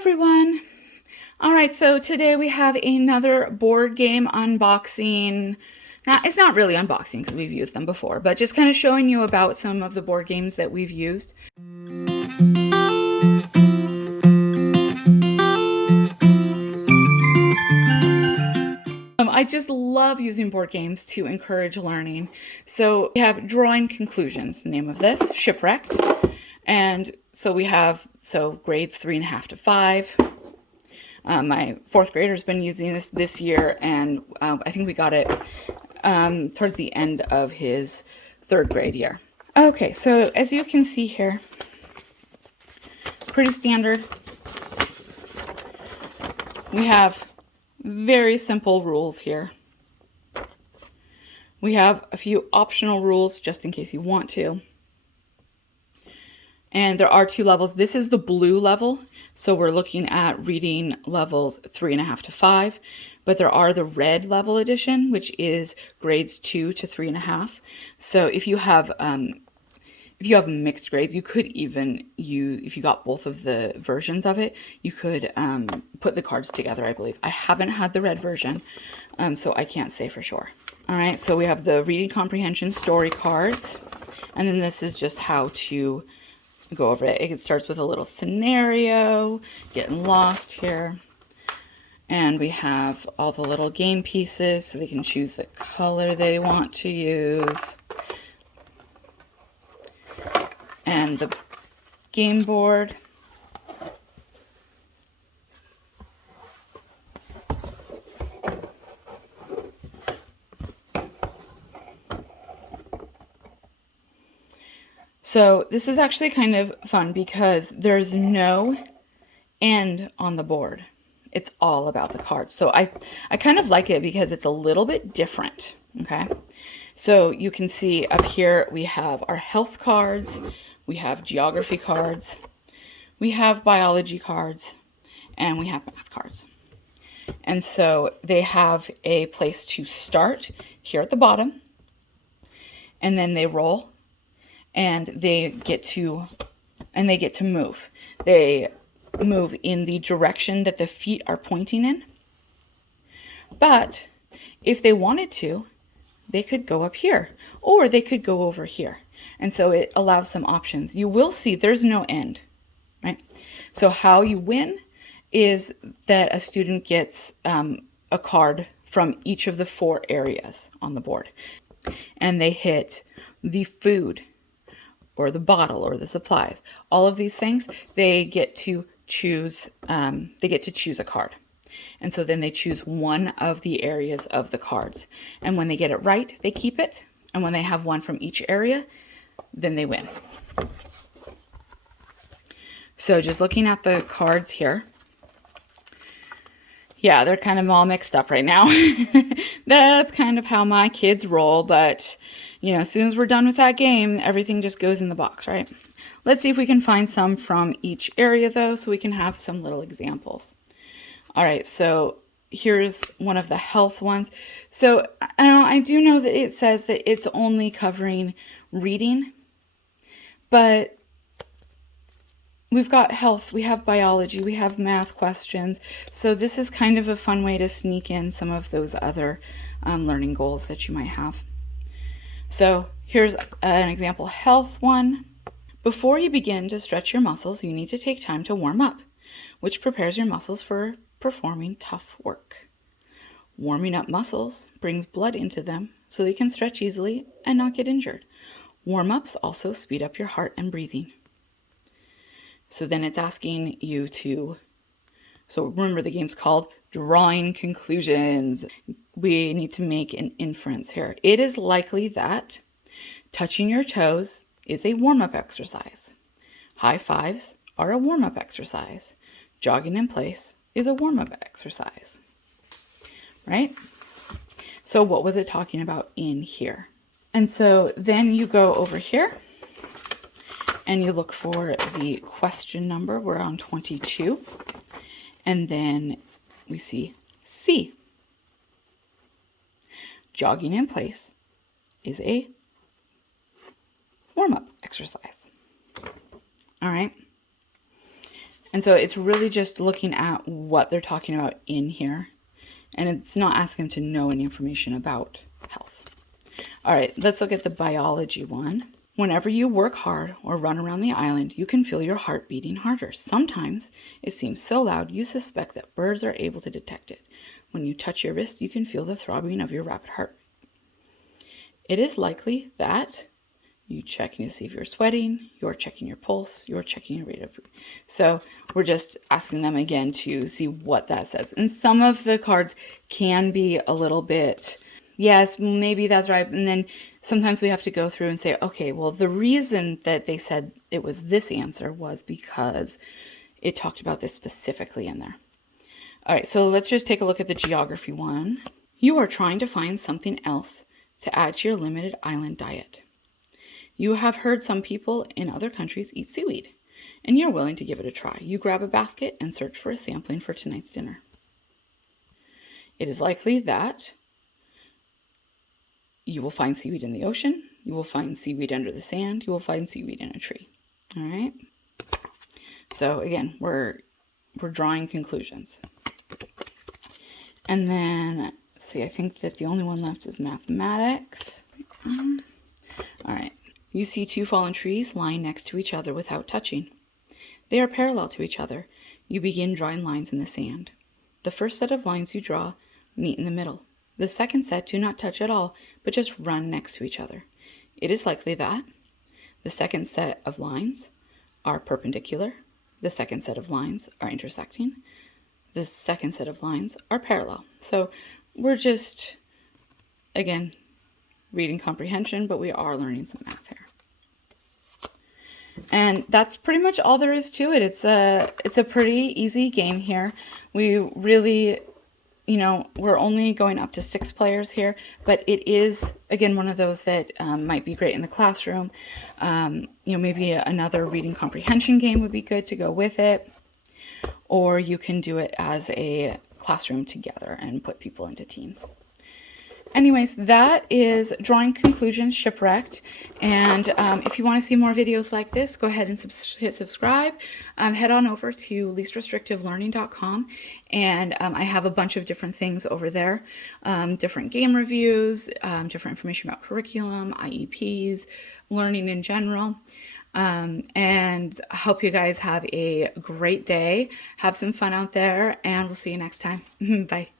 everyone. All right, so today we have another board game unboxing. Now, it's not really unboxing because we've used them before, but just kind of showing you about some of the board games that we've used. I just love using board games to encourage learning. So we have Drawing Conclusions, the name of this, Shipwrecked. And so we have grades 3.5 to 5. My fourth grader's been using this year, and I think we got it towards the end of his third grade year. Okay, so as you can see here, pretty standard. We have very simple rules here. We have a few optional rules just in case you want to. And there are 2 levels. This is the blue level, so we're looking at reading levels 3.5 to 5. But there are the red level edition, which is grades 2 to 3.5. So if you have mixed grades, you could even if you got both of the versions of it, you could put the cards together, I believe. I haven't had the red version, so I can't say for sure. All right, so we have the reading comprehension story cards, and then this is just how to go over it. It starts with a little scenario, getting lost here. And we have all the little game pieces so they can choose the color they want to use. And the game board. So this is actually kind of fun because there's no end on the board. It's all about the cards. So I kind of like it because it's a little bit different, okay? So you can see up here we have our health cards, we have geography cards, we have biology cards, and we have math cards. And so they have a place to start here at the bottom, and then they roll, and they get to move. They move in the direction that the feet are pointing in. But if they wanted to, they could go up here, or they could go over here. And so it allows some options. You will see there's no end, right? So how you win is that a student gets a card from each of the 4 areas on the board. And they hit the food, or the bottle, or the supplies. All of these things, they get to choose a card. And so then they choose one of the areas of the cards. And when they get it right, they keep it. And when they have one from each area, then they win. So just looking at the cards here. Yeah, they're kind of all mixed up right now. That's kind of how my kids roll, but you know, as soon as we're done with that game, everything just goes in the box, right? Let's see if we can find some from each area though, so we can have some little examples. All right, so here's one of the health ones. So I do know that it says that it's only covering reading, but we've got health, we have biology, we have math questions. So this is kind of a fun way to sneak in some of those other learning goals that you might have. So here's an example health one. Before you begin to stretch your muscles, you need to take time to warm up, which prepares your muscles for performing tough work. Warming up muscles brings blood into them so they can stretch easily and not get injured. Warm-ups also speed up your heart and breathing. So then it's asking you to, so remember the game's called Drawing Conclusions. We need to make an inference here. It is likely that touching your toes is a warm-up exercise. High fives are a warm-up exercise. Jogging in place is a warm-up exercise, right? So what was it talking about in here? And so then you go over here and you look for the question number. We're on 22. And then we see C. Jogging in place is a warm-up exercise. All right. And so it's really just looking at what they're talking about in here. And it's not asking them to know any information about health. All right, let's look at the biology one. Whenever you work hard or run around the island, you can feel your heart beating harder. Sometimes it seems so loud you suspect that birds are able to detect it. When you touch your wrist, you can feel the throbbing of your rapid heart. It is likely that you checking to see if you're sweating, you're checking your pulse, you're checking your rate of breathing. So we're just asking them again to see what that says. And some of the cards can be a little bit, yes, maybe that's right. And then sometimes we have to go through and say, okay, well, the reason that they said it was this answer was because it talked about this specifically in there. All right, so let's just take a look at the geography one. You are trying to find something else to add to your limited island diet. You have heard some people in other countries eat seaweed, and you're willing to give it a try. You grab a basket and search for a sampling for tonight's dinner. It is likely that you will find seaweed in the ocean, you will find seaweed under the sand, you will find seaweed in a tree. All right? So again, we're drawing conclusions. And then, see, I think that the only one left is mathematics. All right. You see two fallen trees lying next to each other without touching. They are parallel to each other. You begin drawing lines in the sand. The first set of lines you draw meet in the middle. The second set do not touch at all, but just run next to each other. It is likely that the second set of lines are perpendicular. The second set of lines are intersecting. The second set of lines are parallel. So we're just, again, reading comprehension, but we are learning some math here. And that's pretty much all there is to it. It's a pretty easy game here. We really, we're only going up to 6 players here, but it is, again, one of those that might be great in the classroom. Maybe another reading comprehension game would be good to go with it, or you can do it as a classroom together and put people into teams. Anyways, that is Drawing Conclusions Shipwrecked. And if you want to see more videos like this, go ahead and hit subscribe. Head on over to leastrestrictivelearning.com. And I have a bunch of different things over there. Different game reviews, different information about curriculum, IEPs, learning in general. And I hope you guys have a great day. Have some fun out there, and we'll see you next time. Bye.